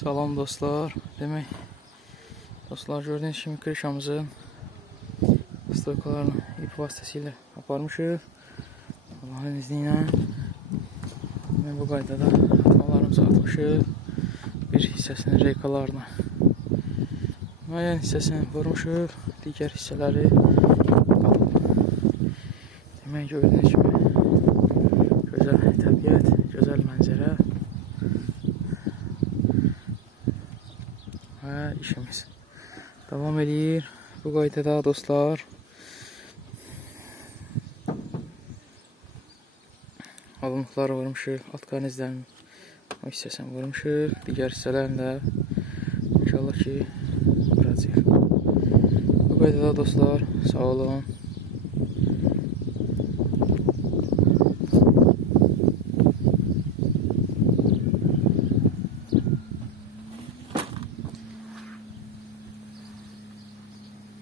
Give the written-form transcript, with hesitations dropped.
Salam dostlar. Demək, dostlar gördüyünüz kimi krişamızın stoykalarını ip vasitəsilə aparmışıq. Allah'ın izni ilə bu qaydada atmalarımızı atmışıq. Bir hissəsini reykalarına, müəyyən hissəsini vurmuşuq. Digər hissələri qalıb. Demək, gördüyünüz kimi gözəl təbiət, gözəl mənzərə və işimiz davam edir bu qaydada dostlar. Alınlıqları vurmuşuq, atqanizlərin o hissəsini vurmuşuq. Digər hissələrini də inşallah ki vuracaq. Bu qaydada dostlar, sağ olun.